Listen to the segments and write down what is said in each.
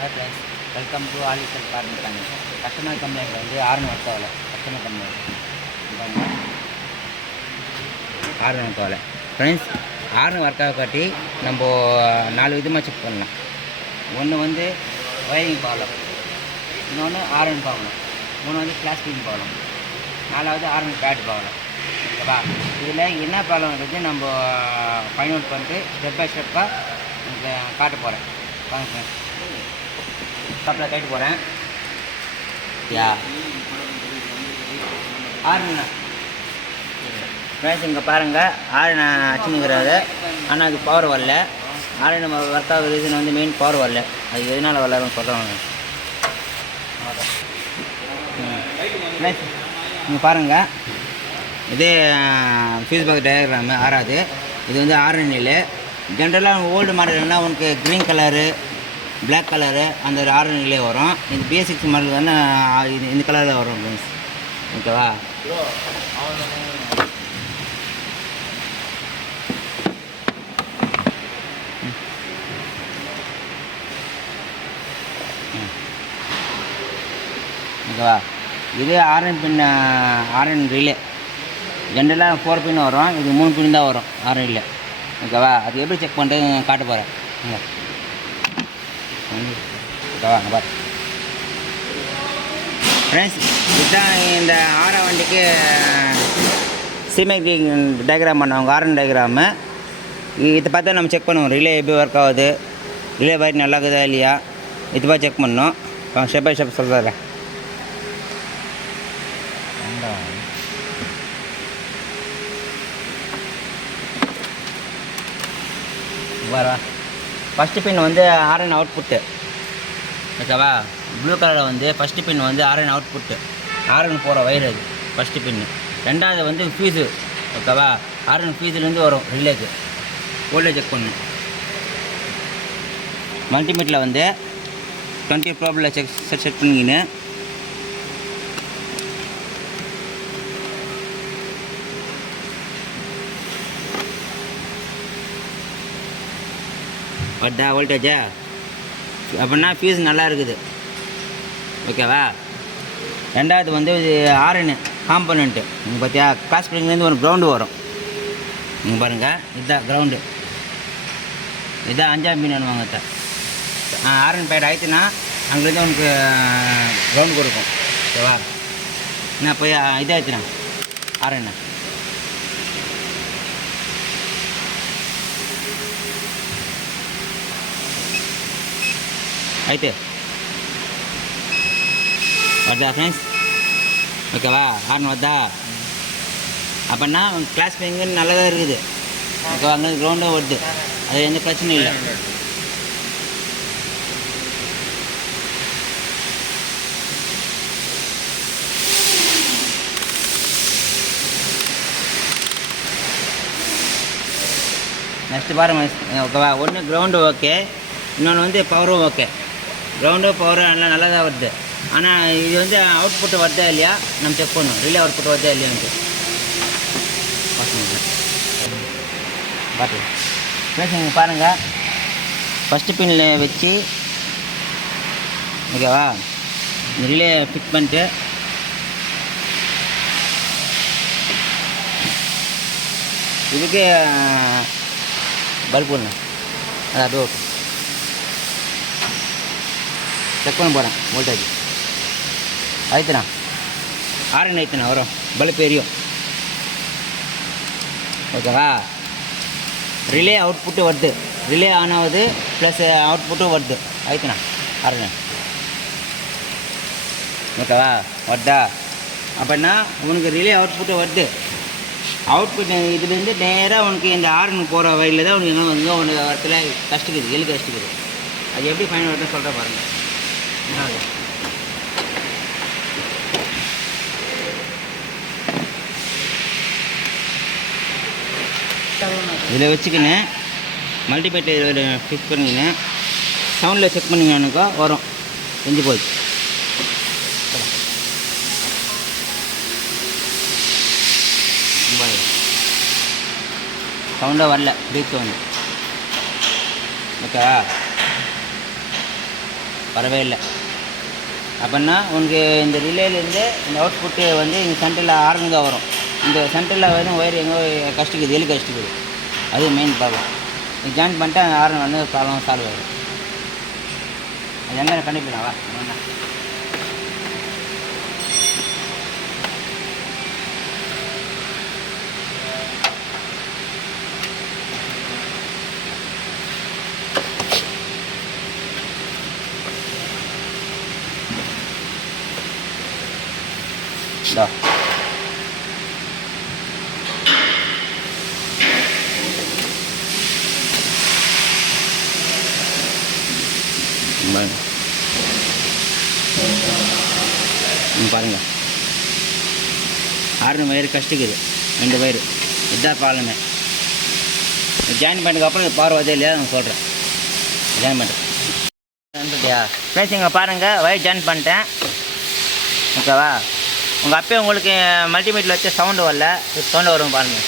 Hi friends, welcome to ஆலிசல் car mechanic. Customer complaint வந்து horn work ஆகலை. Customer complaint horn work ஆகலை friends. Horn work ஆகாட்டி நம்ம 4 விதமாக செக் பண்ணலாம். ஒன்று வந்து ஒயரிங் ப்ராப்ளம், இன்னொன்று ஆர்என் ப்ராப்ளம், மூணு வந்து கிளாஸ்பிங் ப்ராப்ளம், 4வது ஆர்என் பேட் ப்ராப்ளம். ஓகேவா? இதில் என்ன ப்ராப்ளம்ன்றது நம்ம ஃபைண்ட் அவுட் பண்ணிட்டு ஸ்டெப் பை ஸ்டெப்பாக உங்களுக்கு காட்ட போகிறேன். வாங்க ஃப்ரெண்ட்ஸ், டாப்பில் கேட்டு போகிறேன். ஆறுண்ணா ஃப்ரெண்ட்ஸ், இங்கே பாருங்கள், ஆறு நான் அச்சுன்னுக்கிறாரு. ஆனால் அது பவர் வரல. ஆறு நம்ம ஒர்க் ஆகிற ரீசன் வந்து மெயின் பவர் வரல. அது எதனால் வரலன்னு சொல்கிறாங்க ஃப்ரெண்ட்ஸ். இங்கே பாருங்கள், இதே ஃபியூஸ் பாக்ஸ் டயக்ராமு ஆறாது. இது வந்து ஆரஞ்சில் ஜென்ரலாக ஓல்டு மாடல்னால் உனக்கு க்ரீன் கலரு, பிளாக் கலரு அந்த ஒரு ஆரஞ்சிலே வரும். இந்த B6 மாடல் வந்து இந்த கலரில் வரும் ஃப்ரெண்ட்ஸ். ஓகேவா? ஓகேவா? இது ஆரன் பின், ஆரன் ரிலே. ஜென்ரலாக 4 பின் வரும், இது 3 பின் தான் வரும் ஆரனில். ஓகேவா? அது எப்படி செக் பண்ணிட்டு காட்ட போகிறேன். ஓகேவா? பார் ஃப்ரெண்ட்ஸ், இதுதான் இந்த ஆரா வண்டிக்கு சிமெட்ரிக் டயக்ராம் பண்ணுவாங்க, ஆரன் டயக்ராமு. இதை பார்த்தா நம்ம செக் பண்ணுவோம், ரிலே எப்படி ஒர்க் ஆகுது, ரிலே பைட் நல்லா இருக்குதா இல்லையா, இது பார்த்து செக் பண்ணோம். ஸ்டெப் பை ஸ்டெப் சொல்கிறேன். வரா ஃபஸ்ட்டு பின் வந்து ஆர்என் அவுட்புட்டு. ஓகேவா? ப்ளூ கலரில் வந்து ஃபஸ்ட்டு பின் வந்து ஆர்என் அவுட்புட்டு, ஆர்என் போகிற வயர் அது ஃபஸ்ட்டு பின்னு. ரெண்டாவது வந்து ஃபீஸு. ஓகேவா? ஆர்என் ஃபீஸுலேருந்து வரும் ரிலேக்கு. வோல்டேஜ் செக் பண்ணணும். மல்டிமீட்டரில் வந்து 20 ப்ரோபில் செட் பண்ணிக்கின்னு வட்டா வோல்டேஜா அப்படின்னா ஃபீஸ் நல்லா இருக்குது. ஓகேவா? ரெண்டாவது வந்து இது ஆர்என் காம்பனண்ட்டு. நீங்கள் பார்த்தியா, கிளாஸ் ஸ்ப்ரிங்லேருந்து ஒரு கிரவுண்டு வரும். நீங்கள் பாருங்கள், இதுதான் கிரவுண்டு. இதுதான் 5ஆம் பின் வேணுவாங்க. ஆர்என் பேட் ஆயிடுச்சுன்னா அங்கேருந்து உனக்கு கிரவுண்டு கொடுக்கும். ஓகேவா? நான் போய் இதாகிடுச்சுண்ணா ஆர்என் ஆயிட்டு வருதா ஃப்ரெண்ட்ஸ்? ஓகேவா? ஆர்ன் வருதா? அப்படின்னா கிளாஸ் ஸ்ப்ரிங்கு நல்லா தான் இருக்குது. ஓகேவா? அங்கே கிரவுண்டும் வருது, அது எந்த பிரச்சனையும் இல்லை. நெக்ஸ்ட்டு பாருங்கள். ஓகேவா? ஒன்று கிரவுண்டு ஓகே, இன்னொன்று வந்து பவரும் ஓகே. கிரவுண்டு பவரும் நல்லா தான் வருது. ஆனால் இது வந்து அவுட்புட்டு வருதா இல்லையா நம்ம செக் பண்ணணும். ரிலே அவுட்புட் வருதா இல்லையான்ட்டு பார்த்து பேசுங்க. பாருங்கள், ஃபஸ்ட்டு பின்னில் வச்சு ஓகேவா, ரிலே ஃபிக்ஸ் பண்ணிட்டு இதுக்கு பல்ப் ஒன்று அது அப்படியே ஓகே செக் பண்ண போகிறேன். வோல்டேஜ் ஆயிடுத்துண்ணா, ஆரன் ஆயிடுத்துண்ணா வரும், பல்ப் எரியும். ஓகேவா? ரிலே அவுட்புட்டு வருது, ரிலே ஆன் ஆகுது, ப்ளஸ் அவுட்புட்டும் வருது. ஆயிடுத்துண்ணா ஆரன். ஓகேவா? வருதா? அப்படின்னா உனக்கு ரிலே அவுட்புட்டு வருது. அவுட்புட் இதுலேருந்து நேராக உனக்கு இந்த ஆரன் போகிற வழியில் தான் உனக்கு எங்கே ஒன்று இடத்துல கஷ்டிக்குது, எலு கஷ்டிக்குது. அது எப்படி ஃபைன் வருதுன்னு சொல்கிறேன் பாருங்கள். இதில் வச்சுக்கின்னு மல்டிமீட்டர் ஃபிக்ஸ் பண்ணிக்கின்னு சவுண்டில் செக் பண்ணிங்கன்னாக்கா வரும். செஞ்சு போச்சு. சவுண்டாக வரல, பீச் சவுண்டு. ஓகேவா? வரவே இல்லை. அப்படின்னா உனக்கு இந்த ரிலேலேருந்து இந்த அவுட்புட்டு வந்து இந்த சென்டரில் ஆர்னு தான் வரும். இந்த சென்டரில் வந்து ஒயர் எங்கே கஷ்டிக்குது, எலி கஷ்டிக்குது. அது மெயின் ப்ராப்ளம். நீ ஜாயின் பண்ணிட்டு அந்த ஆர்ன் வந்து ப்ராப்ளம் சால்வ் ஆகிடும். அது எங்கே கண்டிப்பாக வா இதோ பாருங்கள், ஆர்னு வயிறு கஷ்டிக்குது, 2 வயிறு. இதுதான் ப்ராப்ளமே. ஜாயின் பண்ணதுக்கப்புறம் இது பவர் வருதே இல்லையா நான் சொல்கிறேன். ஜாயின் பண்ணிட்டியா ஃப்ரெண்ட்ஸ், இங்கே பாருங்கள், வயிறு ஜாயின் பண்ணிட்டேன். ஓகேவா? உங்கள் அப்பயே உங்களுக்கு மல்டிமீட்டரில் வச்சு சவுண்டு வரல, சவுண்டு வரும் பாருங்கள்.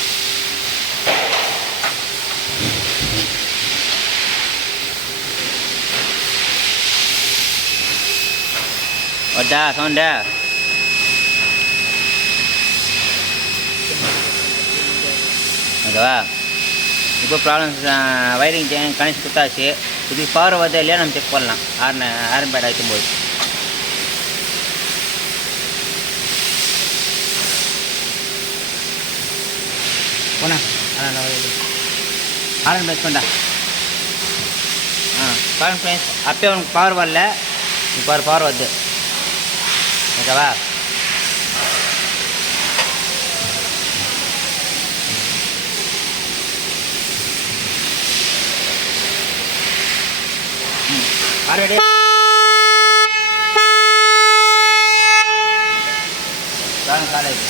வருதா சவுண்டு? ஓகேவா? இப்போ ப்ராப்ளம்ஸ் வயரிங் கனெக்ஷன் கொடுத்தாச்சு. இதுக்கு பவர் வருதா இல்லையா நம்ம செக் பண்ணலாம். ஆர்ன் பேட் வைக்கும்போது போண்ணா ஆர்ன் பேட் பண்ணா. பாருங்க ஃப்ரெண்ட்ஸ், அப்பயே உனக்கு பவர் வரல, இப்போ பவர் வருது. ஓகேவா? Already college